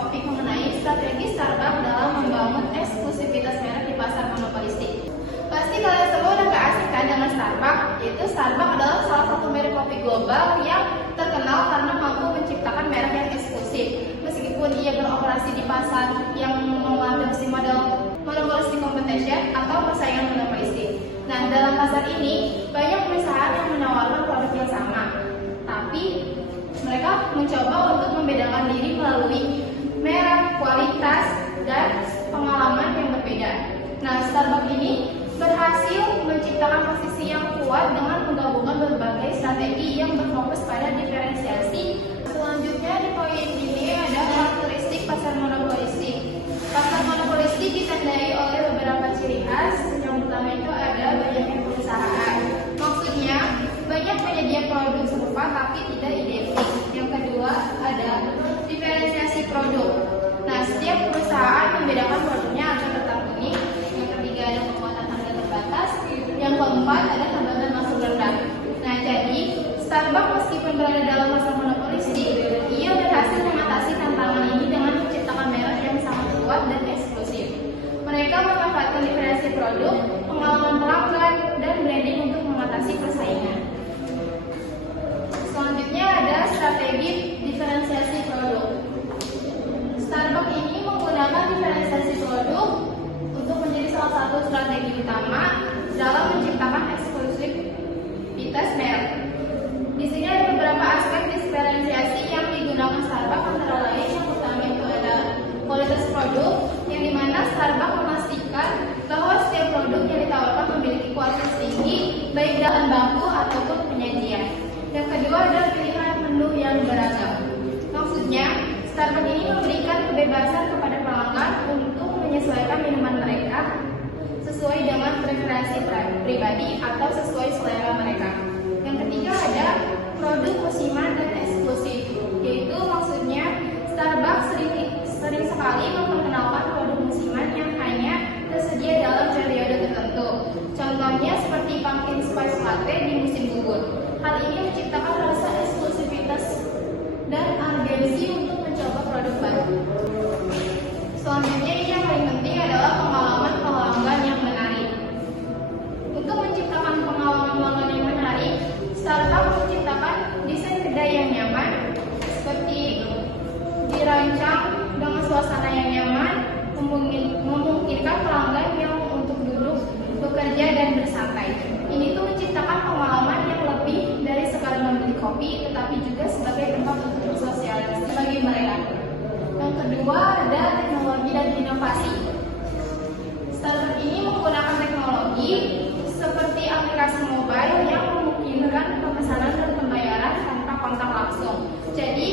topik mengenai strategi Starbucks dalam membangun eksklusivitas merek di pasar monopolistik. Pasti kalian semua udah gak asing kan dengan Starbucks, yaitu Starbucks adalah salah satu merek kopi global yang terkenal karena mampu menciptakan merek yang eksklusif. Meskipun ia beroperasi di pasar yang mengadopsi model monopolistic competition atau persaingan monopolistik. Nah, dalam pasar ini banyak perusahaan yang menawarkan produk yang sama, tapi mereka mencoba untuk membedakan diri melalui merek, kualitas, dan pengalaman yang berbeda. Nah, Starbucks ini berhasil menciptakan posisi yang kuat dengan menggabungkan berbagai strategi yang berfokus pada diferensiasi. Selanjutnya di poin ini ada karakteristik pasar monopolistik. Pasar monopolistik ditandai oleh beberapa ciri khas. Yang pertama itu ada banyaknya perusahaan. Maksudnya banyak penyedia produk serupa tapi tidak identik. Yang kedua ada diferensiasi produk. Nah, setiap perusahaan membedakan produknya agar tetap unik. Yang ketiga ada penguatan harga terbatas. Yang keempat ada hambatan masuk rendah. Nah, jadi Starbucks meskipun berada dalam pasar monopolistik, ia berhasil mengatasi tantangan ini dengan menciptakan merek yang sangat kuat dan eksklusif. Mereka memanfaatkan diferensiasi produk, pengalaman pelanggan, dan branding untuk mengatasi persaingan. Selanjutnya ada strategi diferensiasi produk. Starbucks ini menggunakan diferensiasi produk untuk menjadi salah satu strategi utama dalam menciptakan eksklusivitas merek. Di sini ada beberapa aspek diferensiasi yang digunakan Starbucks, antara lain yang pertama itu ada kualitas produk, yang dimana Starbucks memastikan bahwa setiap produk yang ditawarkan memiliki kualitas tinggi, baik dalam bangku ataupun penyajian. Yang kedua ada pilihan menu yang beragam. Maksudnya, Starbucks ini memberikan kebebasan kepada pelanggan untuk menyesuaikan minuman mereka sesuai dengan preferensi pribadi atau sesuai selera mereka. Yang ketiga ada produk musiman dan eksklusif, yaitu maksudnya Starbucks sering sekali memperkenalkan produk musiman yang hanya tersedia dalam periode tertentu. Contohnya seperti pumpkin spice latte di musim gugur. Hal ini menciptakan rasa eksklusivitas dan urgensi untuk mencoba produk baru. Selanjutnya yang paling penting adalah pengalaman pelanggan yang menarik. Untuk menciptakan pengalaman pelanggan yang menarik, Starbucks menciptakan desain kedai yang nyaman, seperti dirancang dengan suasana yang nyaman, memungkinkan pelanggan yang untuk duduk, bekerja, dan bersantai. Ini tuh menciptakan pengalaman yang lebih dari sekadar membeli kopi, tetapi juga sebagai tempat untuk bersosialisasi bagi mereka. Yang kedua ada teknologi dan inovasi. Starbucks ini menggunakan teknologi seperti aplikasi mobile yang memungkinkan pemesanan dan pembayaran tanpa kontak langsung. Jadi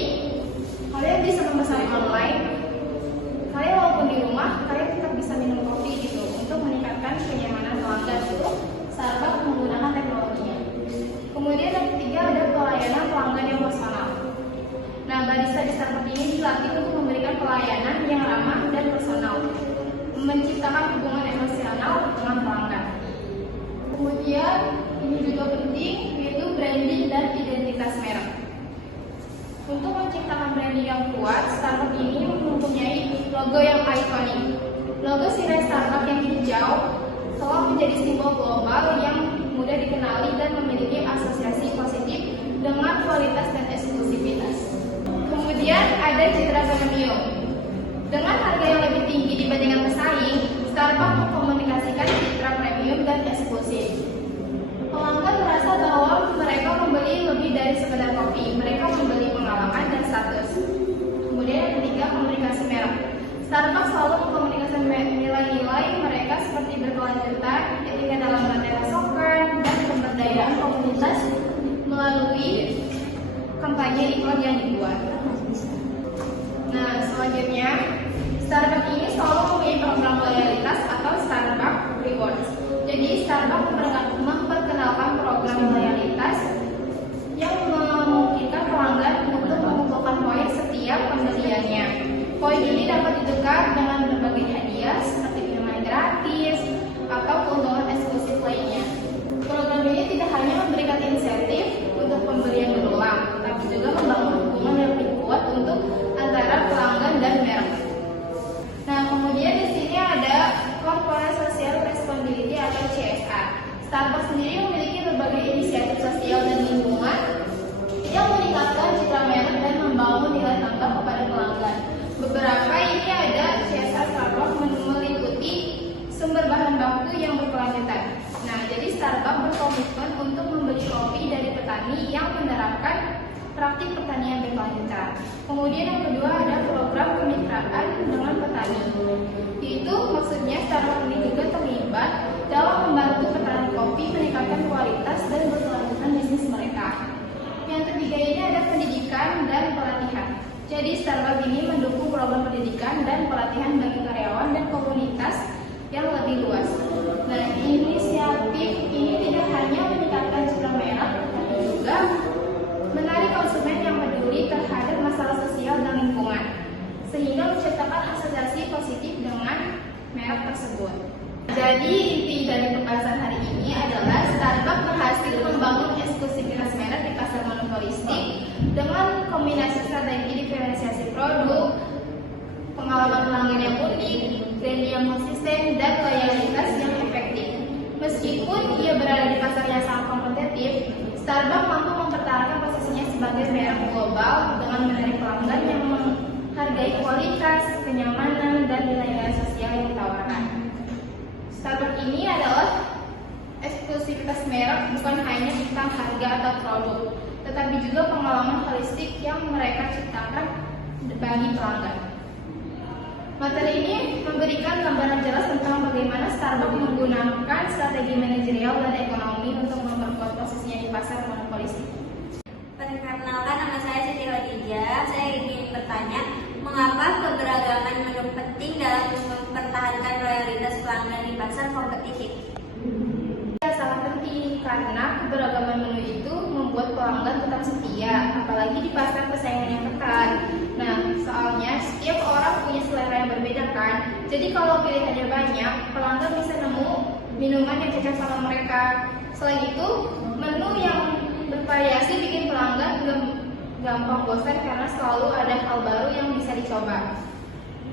kalian bisa memesan online, kalian walaupun di rumah, kalian tetap bisa minum kopi gitu. Untuk meningkatkan kenyamanan pelanggan itu, Starbucks menggunakan teknologinya. Kemudian yang ketiga ada pelayanan pelanggan yang personal. Nah, barista di Starbucks ini dilatih untuk memberikan pelayanan yang ramah dan personal, menciptakan hubungan emosional dengan pelanggan. Kemudian ini juga penting, yaitu branding dan identitas merek. Untuk menciptakan branding yang kuat, Starbucks ini mempunyai logo yang ikonik. Logo sirai Starbucks yang hijau telah menjadi simbol global yang mudah dikenali dan memiliki asosiasi positif dengan kualitas dan eksklusivitas. Kemudian ada citra premium. Dengan harga yang lebih tinggi dibandingkan pesaing, Starbucks mengkomunikasikan citra premium dan eksklusif. Pelanggan merasa bahwa mereka membeli lebih dari sekedar kopi, mereka membeli pengalaman dan status. Kemudian yang ketiga, komunikasi merek. Starbucks selalu mengkomunikasikan nilai-nilai mereka seperti berkelanjutan, etika dalam rantai soccer, dan pemberdayaan komunitas melalui kampanye iklan yang dibuat. Nah, selanjutnya, Starbucks ini selalu mempunyai program loyalitas atau Starbucks Rewards. Jadi, Starbucks memperkenalkan program loyalitas yang memungkinkan pelanggan untuk mengumpulkan poin setiap pembeliannya. Poin ini dapat ditukar dengan berbagai hadiah seperti minuman gratis atau keuntungan eksklusif lainnya. Program ini tidak hanya memberikan insentif untuk pembelian berulang, tapi juga membangun hubungan yang lebih kuat untuk antara pelanggan dan merek. petani yang menerapkan praktik pertanian berkelanjutan. Kemudian yang kedua ada program kemitraan dengan petani. Itu maksudnya Starbucks ini juga terlibat dalam membantu petani kopi meningkatkan kualitas dan berkelanjutan bisnis mereka. Yang ketiga ini ada pendidikan dan pelatihan. Jadi Starbucks ini mendukung program pendidikan dan pelatihan bagi karyawan dan komunitas yang lebih luas. Nah, inisiatif ini tidak hanya meningkatkan citra merek, tapi juga menarik konsumen yang peduli terhadap masalah sosial dan lingkungan, sehingga menciptakan asosiasi positif dengan merek tersebut. Jadi inti dari pembahasan hari ini adalah Starbucks berhasil membangun eksklusivitas merek di pasar monopolistik dengan kombinasi strategi diferensiasi produk, pengalaman pelanggan yang unik, branding yang konsisten, dan loyalitas yang efektif. Meskipun ia berada di pasar yang sangat kompetitif, Starbucks mampu mempertahankan posisinya sebagai merek global dengan menarik pelanggan yang menghargai kualitas, kenyamanan, dan nilai-nilai sosial yang ditawarkan. Starbucks ini adalah eksklusivitas merek bukan hanya tentang harga atau produk, tetapi juga pengalaman holistik yang mereka ciptakan bagi pelanggan. Materi ini memberikan gambaran jelas tentang bagaimana Starbucks menggunakan strategi manajerial dan ekonomi untuk memperkuat posisinya di pasar monopolistik. Perkenalkan, nama saya Siti Khadijah. Saya ingin bertanya, mengapa keberagaman menu penting dalam mempertahankan loyalitas pelanggan di pasar kompetitif? Ya, sangat penting karena keberagaman menu itu membuat pelanggan tetap setia, apalagi di pasar persaingan yang ketat. Nah, soalnya setiap orang punya selera yang berbeda kan. Jadi kalau pilihannya banyak, pelanggan bisa nemu minuman yang cocok sama mereka. Selain itu, menu yang bervariasi bikin pelanggan gampang bosan karena selalu ada hal baru yang bisa dicoba.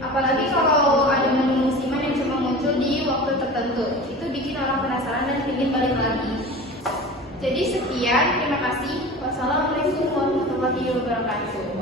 Apalagi kalau ada menu musiman yang cuma muncul di waktu tertentu, itu bikin orang penasaran dan ingin balik lagi. Jadi sekian, terima kasih. Wassalamualaikum warahmatullahi wabarakatuh.